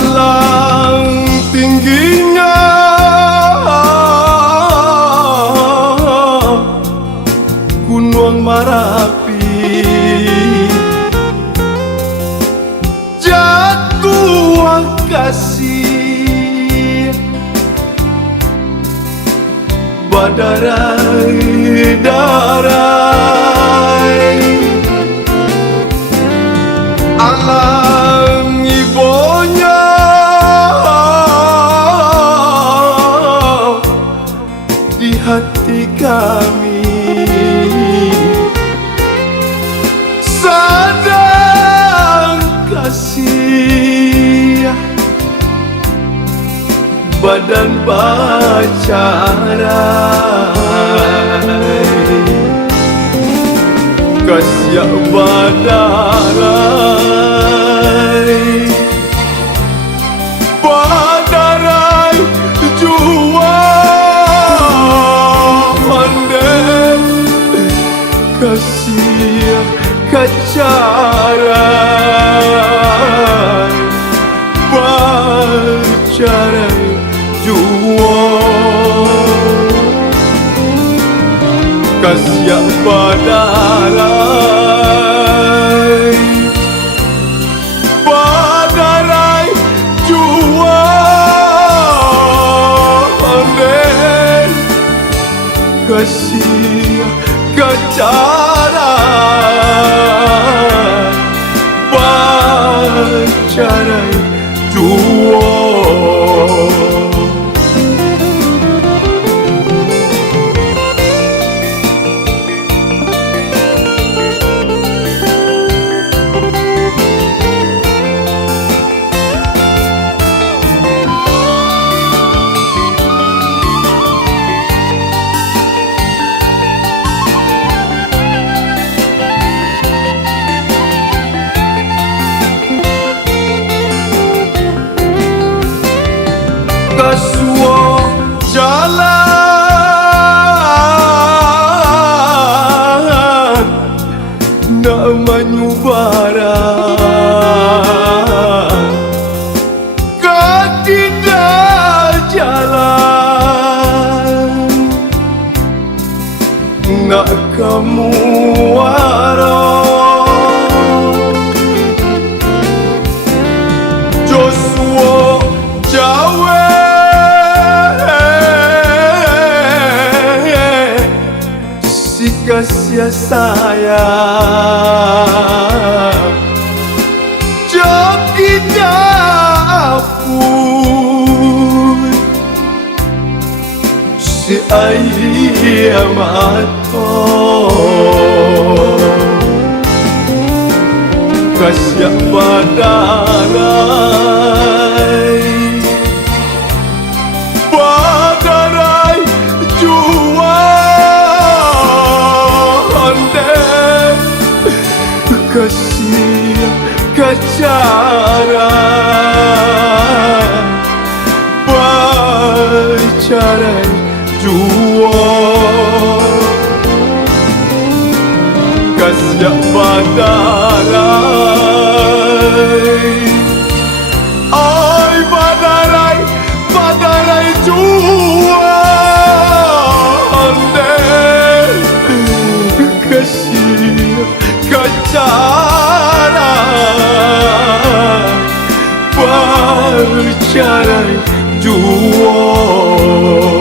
alang tingginya Gunung Merapi, jatuh kasih badarai-darai alang ibunya di hati kami. Sadang kasih badan bacarai kasih badarai badarai jua pandai kasih kacarai bacarai jua kasih badarai badarai jua pandai kasih kacarai bacarai jua. Kasuo jalan nak menyubaran kaki dah jalan nak kamu warong Joshua Jawa kasih sayang joki dapur si ayam atau kasih badarai badarai jua kasih kacarai bacarai jua kasih badarai ai badarai badarai jua andai kasih kacarai bacarai jua.